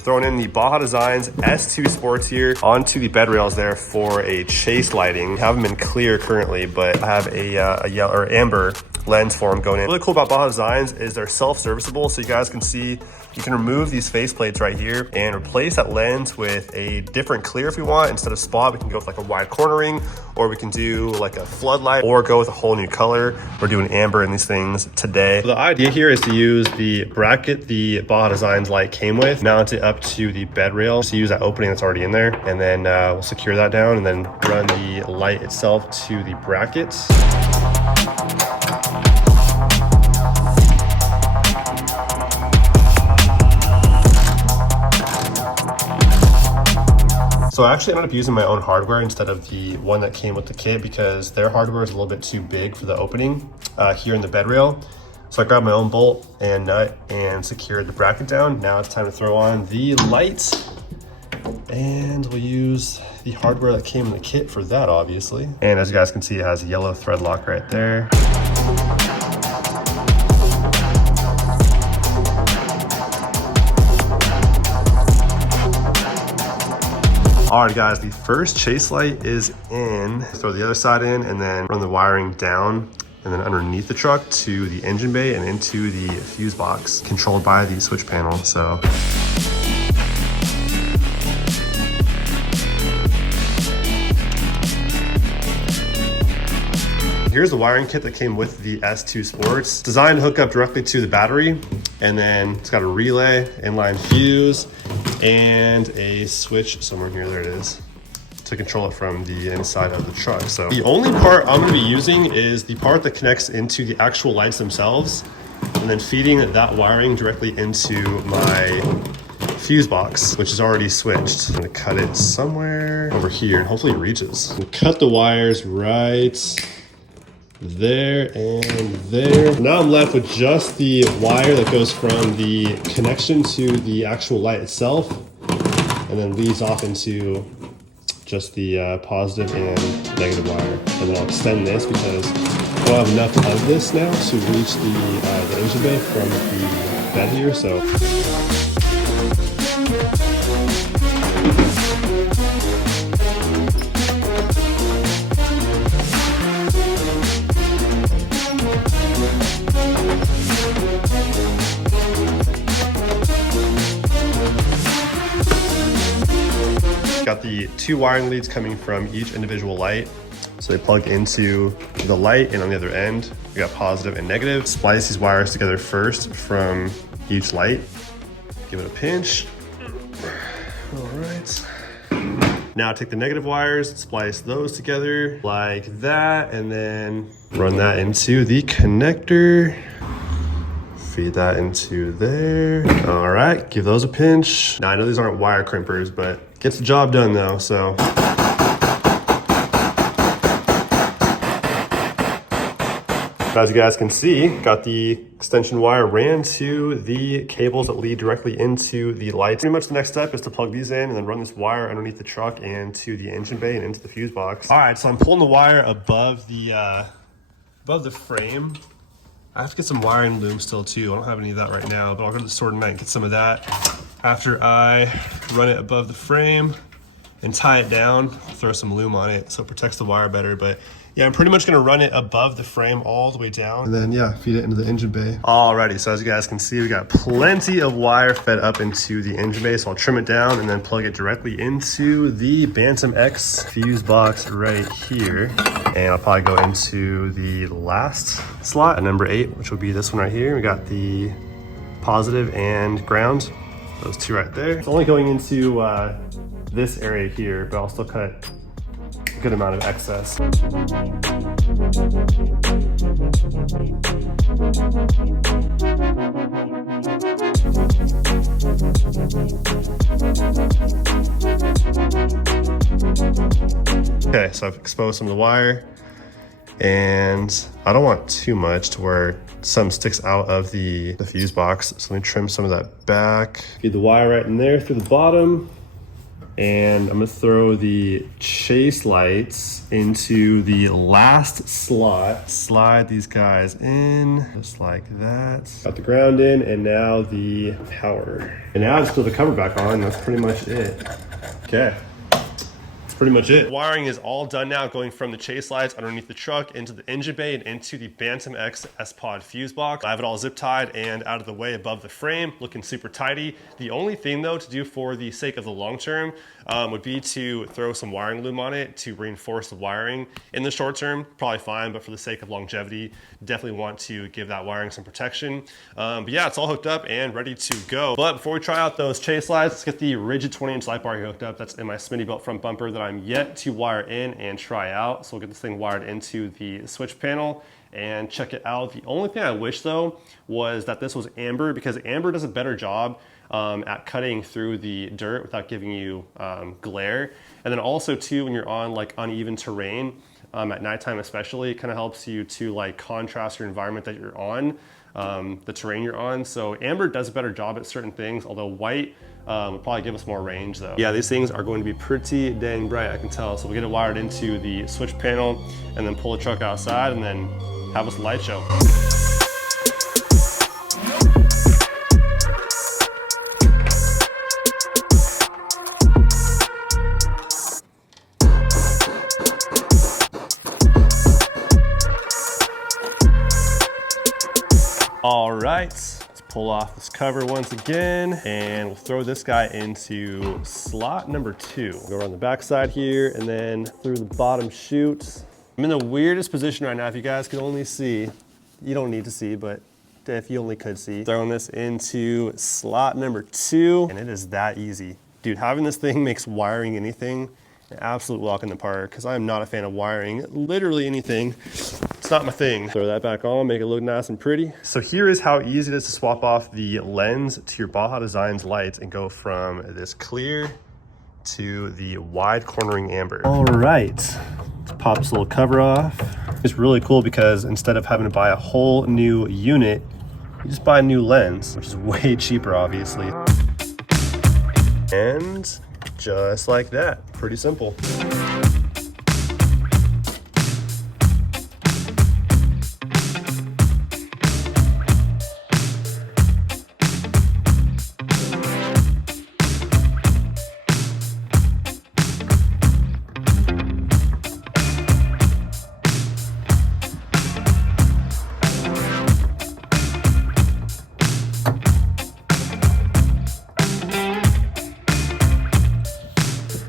Throwing in the Baja Designs S2 Sports here onto the bed rails there for a chase lighting. I have them in clear currently, but I have a yellow or amber lens for them going in. What's really cool about Baja Designs is they're self-serviceable, so you guys can see you can remove these face plates right here and replace that lens with a different clear if we want. Instead of spot, we can go with like a wide cornering, or we can do like a floodlight, or go with a whole new color. We're doing amber in these things today. So the idea here is to use the bracket the Baja Designs light came with, mount it up to the bed rail. So use that opening that's already in there, and then we'll secure that down and then run the light itself to the bracket. So I actually ended up using my own hardware instead of the one that came with the kit, because their hardware is a little bit too big for the opening here in the bed rail. So I grabbed my own bolt and nut and secured the bracket down. Now it's time to throw on the light, and we'll use the hardware that came in the kit for that, obviously. And as you guys can see, it has a yellow thread lock right there. All right, guys, the first chase light is in. Throw the other side in and then run the wiring down and then underneath the truck to the engine bay and into the fuse box controlled by the switch panel. So here's the wiring kit that came with the S2 Sports. Designed to hook up directly to the battery, and then it's got a relay, inline fuse, and a switch somewhere here, there it is, to control it from the inside of the truck. So the only part I'm gonna be using is the part that connects into the actual lights themselves, and then feeding that wiring directly into my fuse box, which is already switched. I'm gonna cut it somewhere over here, and hopefully it reaches. And cut the wires right there and there. Now I'm left with just the wire that goes from the connection to the actual light itself, and then leads off into just the positive and negative wire. And then I'll extend this because we'll have enough of this now to reach the engine bay from the bed here. So got the two wiring leads coming from each individual light. So they plug into the light, and on the other end, we got positive and negative. Splice these wires together first from each light. Give it a pinch. All right. Now take the negative wires, splice those together like that, and then run that into the connector. Feed that into there. All right, give those a pinch. Now I know these aren't wire crimpers, but gets the job done though, so. As you guys can see, got the extension wire ran to the cables that lead directly into the lights. Pretty much the next step is to plug these in and then run this wire underneath the truck and to the engine bay and into the fuse box. All right, so I'm pulling the wire above the frame. I have to get some wiring loom still too. I don't have any of that right now, but I'll go to the store tonight and get some of that. After I run it above the frame and tie it down, throw some loom on it so it protects the wire better. But yeah, I'm pretty much gonna run it above the frame all the way down, and then yeah, feed it into the engine bay. Alrighty, so as you guys can see, we got plenty of wire fed up into the engine bay, so I'll trim it down and then plug it directly into the Bantam X fuse box right here. And I'll probably go into the last slot at number 8, which will be this one right here. We got the positive and ground, those two right there. It's only going into this area here, but I'll still cut a good amount of excess. Okay, so I've exposed some of the wire, and I don't want too much to where some sticks out of the fuse box. So let me trim some of that back. Feed the wire right in there through the bottom, And I'm gonna throw the chase lights into the last slot. Slide these guys in, just like that. Got the ground in, and now the power. And now I just put the cover back on, that's pretty much it. Okay. Pretty much it. Wiring is all done now, going from the chase lights underneath the truck into the engine bay and into the Bantam X S-Pod fuse box. I have it all zip tied and out of the way above the frame, looking super tidy. The only thing though to do for the sake of the long term would be to throw some wiring loom on it to reinforce the wiring. In the short term, probably fine, but for the sake of longevity, definitely want to give that wiring some protection. But yeah, it's all hooked up and ready to go. But before we try out those chase lights, let's get the rigid 20-inch light bar here hooked up. That's in my Smitty belt front bumper that I'm yet to wire in and try out. So we'll get this thing wired into the switch panel and check it out. The only thing I wish though was that this was amber, because amber does a better job at cutting through the dirt without giving you glare. And then also too, when you're on like uneven terrain, at nighttime especially, it kind of helps you to like contrast your environment that you're on, the terrain you're on. So amber does a better job at certain things, although white would probably give us more range though. Yeah, these things are going to be pretty dang bright, I can tell. So we'll get it wired into the switch panel and then pull the truck outside and then have us a light show. All right, let's pull off this cover once again, and we'll throw this guy into slot number 2. Go around the back side here and then through the bottom chute. I'm in the weirdest position right now. If you guys could only see, you don't need to see, but if you only could see, throwing this into slot number 2, and it is that easy. Dude, having this thing makes wiring anything an absolute walk in the park, because I'm not a fan of wiring literally anything. It's not my thing. Throw that back on, make it look nice and pretty. So here is how easy it is to swap off the lens to your Baja Designs lights and go from this clear to the wide cornering amber. All right, let's pop this little cover off. It's really cool because instead of having to buy a whole new unit, you just buy a new lens, which is way cheaper, obviously. And just like that, pretty simple.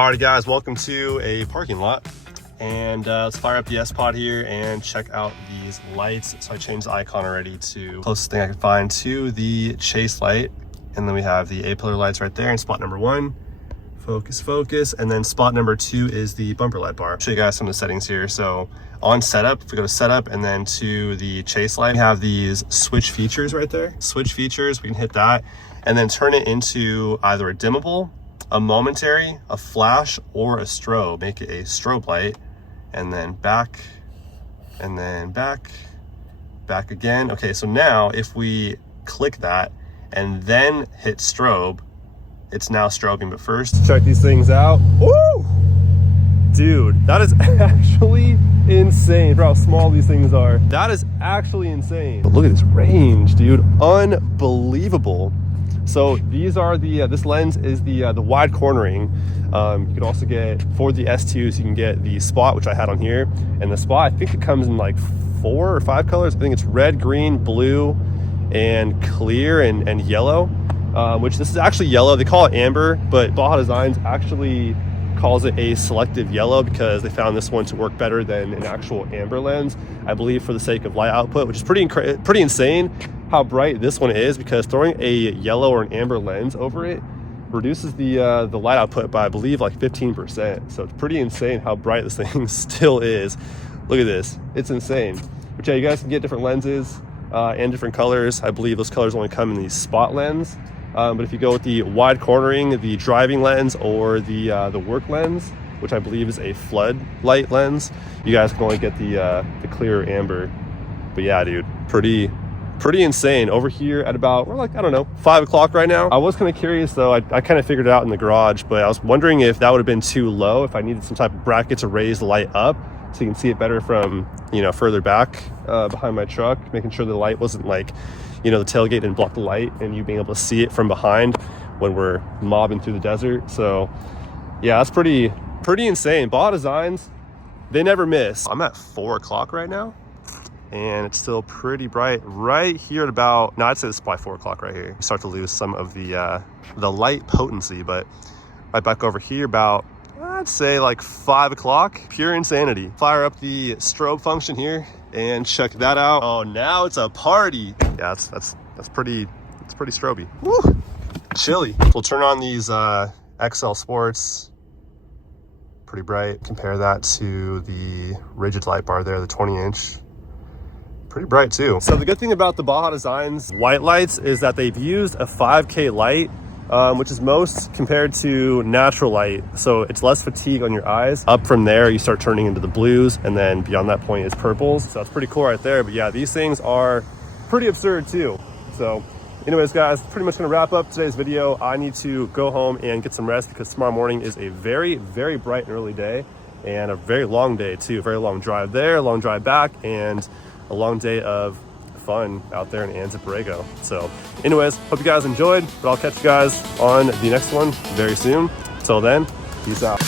Alrighty guys, welcome to a parking lot, and let's fire up the S-Pod here and check out these lights. So I changed the icon already to closest thing I could find to the chase light, and then we have the A-pillar lights right there in spot number 1. Focus, focus, and then spot number 2 is the bumper light bar. I'll show you guys some of the settings here. So on setup, if we go to setup and then to the chase light, we have these switch features right there. Switch features, we can hit that and then turn it into either a dimmable, a momentary, a flash, or a strobe. Make it a strobe light, and then back, and then back, back again. Okay, so now if we click that and then hit strobe, it's now strobing. But first, check these things out. Woo! Dude, that is actually insane for how small these things are. That is actually insane. But look at this range, dude. Unbelievable. So these are the, this lens is the wide cornering. You can also get, for the S2s, you can get the spot, which I had on here. And the spot, I think it comes in like 4 or 5 colors. I think it's red, green, blue, and clear, and yellow. Which this is actually yellow. They call it amber, but Baja Designs actually calls it a selective yellow because they found this one to work better than an actual amber lens, I believe, for the sake of light output, which is pretty insane how bright this one is, because throwing a yellow or an amber lens over it reduces the light output by, I believe, like 15%. So it's pretty insane how bright this thing still is. Look at this, it's insane. But yeah, you guys can get different lenses and different colors. I believe those colors only come in the spot lens. But if you go with the wide cornering, the driving lens, or the work lens, which I believe is a floodlight lens, you guys can only get the clear amber. But yeah, dude, pretty Pretty insane. Over here at about, we're like, I don't know, 5 o'clock right now. I was kind of curious though. I kind of figured it out in the garage, but I was wondering if that would have been too low, if I needed some type of bracket to raise the light up so you can see it better from, you know, further back behind my truck, making sure the light wasn't like, you know, the tailgate didn't block the light and you being able to see it from behind when we're mobbing through the desert. So yeah, that's pretty insane. Baja Designs, they never miss. I'm at 4 o'clock right now, and it's still pretty bright right here at about, no, I'd say this is probably 4 o'clock right here. You start to lose some of the light potency, but right back over here about, I'd say like 5 o'clock, pure insanity. Fire up the strobe function here and check that out. Oh, now it's a party. Yeah, that's pretty stroby. Woo, chilly. We'll turn on these XL Sports. Pretty bright. Compare that to the rigid light bar there, the 20-inch. Pretty bright too. So the good thing about the Baja Designs white lights is that they've used a 5K light, which is most compared to natural light. So it's less fatigue on your eyes. Up from there, you start turning into the blues, and then beyond that point is purples. So that's pretty cool right there. But yeah, these things are pretty absurd too. So anyways, guys, pretty much gonna wrap up today's video. I need to go home and get some rest because tomorrow morning is a very, very bright and early day and a very long day too. A very long drive there, a long drive back, and a long day of fun out there in Anza Borrego. So anyways, hope you guys enjoyed, but I'll catch you guys on the next one very soon. Till then, peace out.